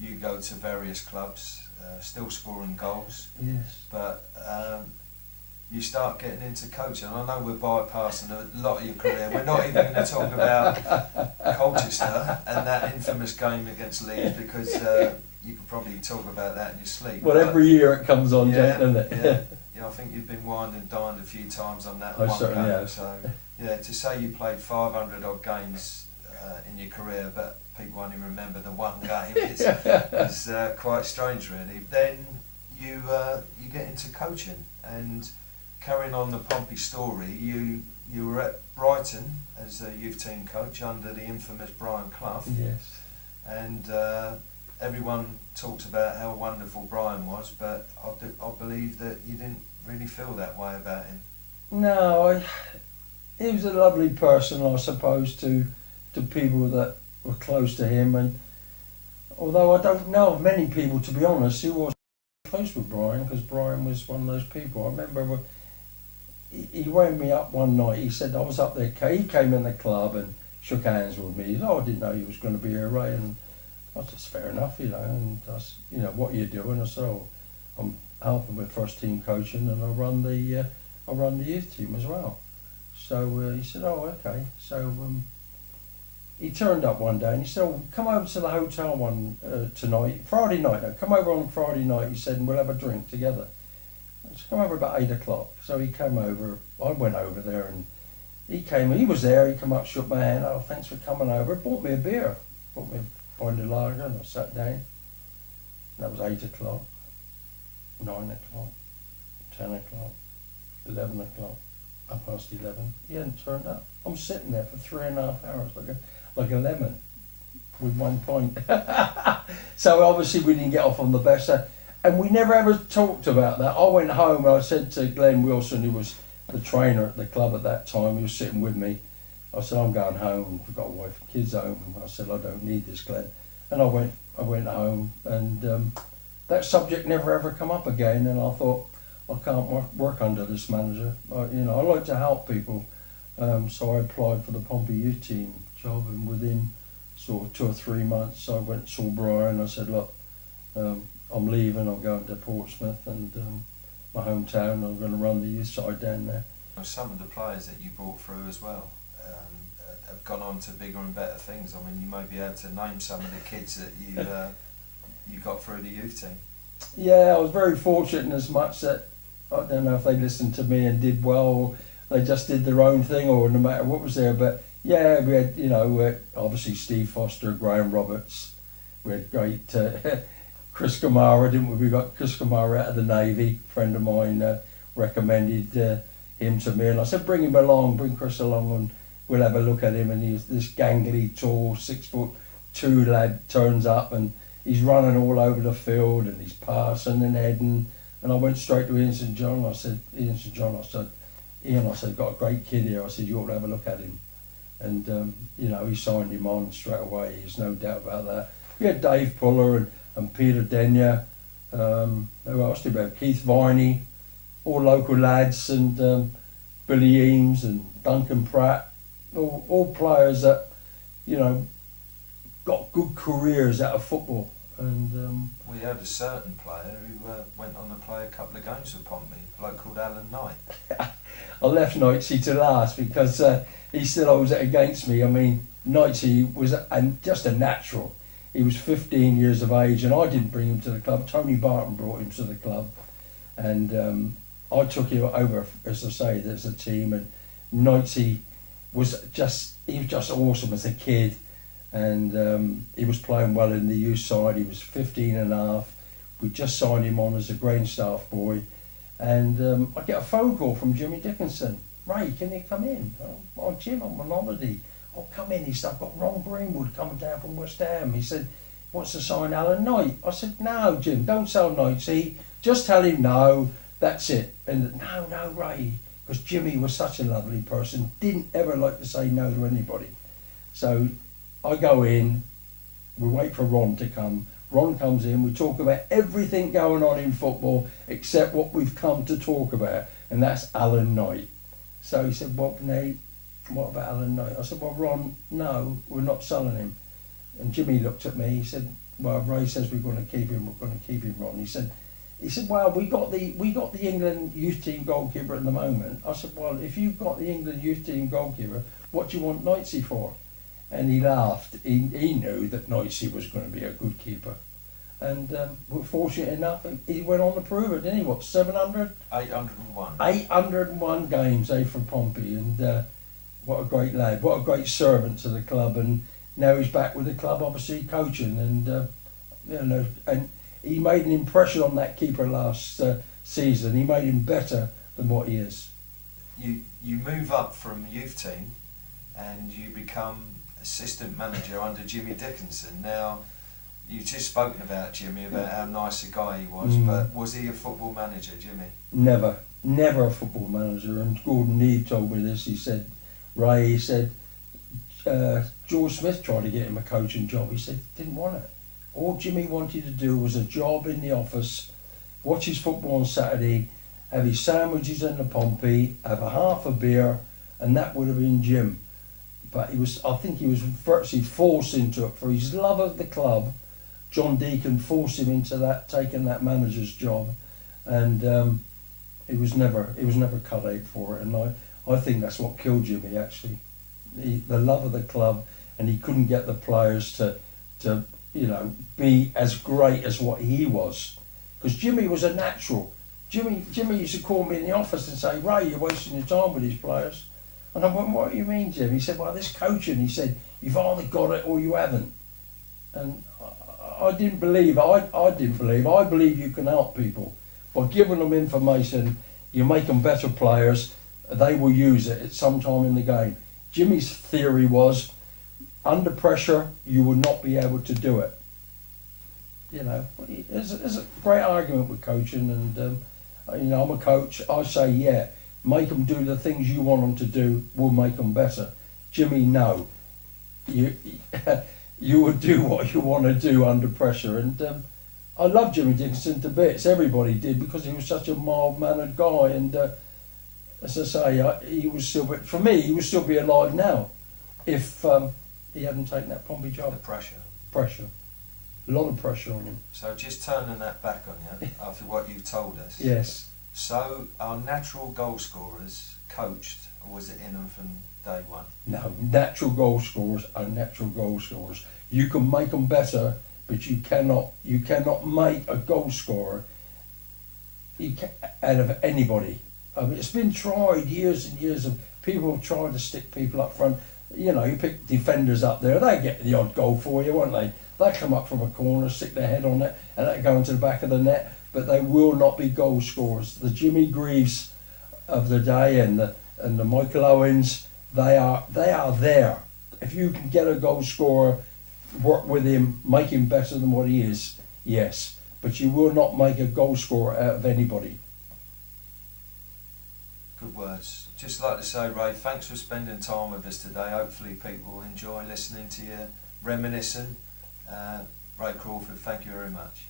you go to various clubs, still scoring goals. Yes. But you start getting into coaching. I know we're bypassing a lot of your career. We're not even going to talk about Colchester and that infamous game against Leeds, because you could probably talk about that in your sleep. Well, every year it comes on, doesn't it? Yeah, I think you've been wined and dined a few times on that I one certainly game. have. So, yeah, to say you played 500 odd games in your career, but people only remember the one game is quite strange, really. Then you get into coaching, and carrying on the Pompey story, you were at Brighton as a youth team coach under the infamous Brian Clough. Yes. And everyone talks about how wonderful Brian was, but I believe that you didn't really feel that way about him. No, he was a lovely person, I suppose, to people that were close to him. And although I don't know of many people, to be honest, who was close with Brian, because Brian was one of those people. I remember he rang me up one night. He said I was up there. He came in the club and shook hands with me. He said, "Oh, I didn't know you was going to be here, Ray." And I was just, fair enough, you know. And I said, you know, what are you doing? I said, "Oh, I'm helping with first team coaching, and I run the youth team as well." So he said, "Oh, okay." So he turned up one day and he said, "Oh, come over to the hotel tonight, Friday night. No, come over on Friday night." He said, "And we'll have a drink together." I said, "Come over about 8 o'clock." So he came over. I went over there, and he came. He was there. He came up, shook my hand. "Oh, thanks for coming over." Bought me a beer. Bought me a pint of lager, and I sat down. That was 8 o'clock, 9 o'clock, 10 o'clock, 11 o'clock, 11:30. He hadn't turned up. I'm sitting there for 3.5 hours like a lemon with 1 point. So obviously we didn't get off on the best side. And we never ever talked about that. I went home and I said to Glenn Wilson, who was the trainer at the club at that time, he was sitting with me. I said, "I'm going home. I've got a wife and kids home." I said, "I don't need this, Glenn." And I went home, and that subject never ever come up again. And I thought, I can't work under this manager. I like to help people. So I applied for the Pompey youth team job, and within sort of 2 or 3 months, I went and saw Brian. I said, "Look, I'm leaving. I'm going to Portsmouth, and my hometown. I'm going to run the youth side down there." Some of the players that you brought through as well have gone on to bigger and better things. I mean, you may be able to name some of the kids that you got through the youth team. Yeah, I was very fortunate in as much that I don't know if they listened to me and did well, or they just did their own thing, or no matter what was there. But yeah, we had, obviously Steve Foster, Graham Roberts. We had great Chris Kamara, didn't we? We got Chris Kamara out of the Navy. A friend of mine recommended him to me, and I said, bring Chris along, and we'll have a look at him. And he's this gangly, tall, 6'2" lad, turns up, and he's running all over the field, and he's passing and heading. And I went straight to Ian St John. I said, Ian, got a great kid here. I said, you ought to have a look at him. And he signed him on straight away. There's no doubt about that. We had Dave Puller and Peter Denyer. Who else did we have? Keith Viney, all local lads, and Billy Eames and Duncan Pratt, all players that, got good careers out of football. And we had a certain player who went on to play a couple of games with Pompey, a bloke called Alan Knight. I left Knightsey to last because he still holds it against me. I mean, Knightsey was just a natural. He was 15 years of age, and I didn't bring him to the club. Tony Barton brought him to the club, and I took him over, as I say, as a team. And Knightsey was just awesome as a kid. And he was playing well in the youth side. He was 15 and a half. We just signed him on as a Greenstaff boy. And I get a phone call from Jimmy Dickinson. "Ray, can you come in?" "Oh, Jim, I'm on holiday." "Oh, come in." He said, "I've got Ron Greenwood coming down from West Ham." He said, "Wants to sign Alan Knight." I said, "No, Jim, don't sell Knight. See, just tell him no, that's it." And no, Ray, because Jimmy was such a lovely person, didn't ever like to say no to anybody. So I go in, we wait for Ron to come. Ron comes in, we talk about everything going on in football except what we've come to talk about, and that's Alan Knight. So he said, "What about Alan Knight?" I said, "Well, Ron, no, we're not selling him." And Jimmy looked at me, he said, well, Ray says we're going to keep him, Ron. He said, well, we got the England youth team goalkeeper at the moment. I said, well, if you've got the England youth team goalkeeper, what do you want Knightsey for? And he laughed. He knew that Knightsey was going to be a good keeper. And we're fortunate enough, he went on to prove it, didn't he? What, 700? 801. 801 games, for Pompey. And what a great lad. What a great servant to the club. And now he's back with the club, obviously, coaching. And, and he made an impression on that keeper last season. He made him better than what he is. You move up from youth team and you become assistant manager under Jimmy Dickinson. Now, you've just spoken about Jimmy, about how nice a guy he was, but was he a football manager, Jimmy? Never a football manager. And Gordon Neave told me this. He said, Ray, he said, George Smith tried to get him a coaching job. He said, didn't want it. All Jimmy wanted to do was a job in the office, watch his football on Saturday, have his sandwiches in the Pompey, have a half a beer, and that would have been Jim. But I think he was virtually forced into it for his love of the club. John Deacon forced him into that, taking that manager's job, and he was never cut out for it. And I think that's what killed Jimmy, actually, the love of the club, and he couldn't get the players to be as great as what he was, because Jimmy was a natural. Jimmy used to call me in the office and say, Ray, you're wasting your time with these players. And I went, what do you mean, Jim? He said, well, this coaching, he said, you've either got it or you haven't. And I didn't believe. I didn't believe. I believe you can help people by giving them information. You make them better players. They will use it at some time in the game. Jimmy's theory was, under pressure, you will not be able to do it. There's a great argument with coaching, and I'm a coach. I say, yeah, make them do the things you want them to do. Will make them better. Jimmy, no. You would do what you want to do under pressure. And I love Jimmy Dickinson to bits. Everybody did, because he was such a mild-mannered guy. And as I say, he would still be, for me, he would still be alive now if he hadn't taken that Pompey job. The pressure. Pressure. A lot of pressure on him. So just turning that back on you, after what you've told us. Yes. So are natural goal scorers coached, or was it in them from day one? No, natural goal scorers are natural goal scorers. You can make them better, but you cannot make a goal scorer out of anybody. I mean, it's been tried, years and years of people have tried to stick people up front. You pick defenders up there, they get the odd goal for you, won't they? They come up from a corner, stick their head on it, and they go into the back of the net, but they will not be goal scorers. The Jimmy Greaves of the day and the Michael Owens, they are there. If you can get a goal scorer, work with him, make him better than what he is, yes. But you will not make a goal scorer out of anybody. Good words. Just like to say, Ray, thanks for spending time with us today. Hopefully people enjoy listening to you reminiscing. Ray Crawford, thank you very much.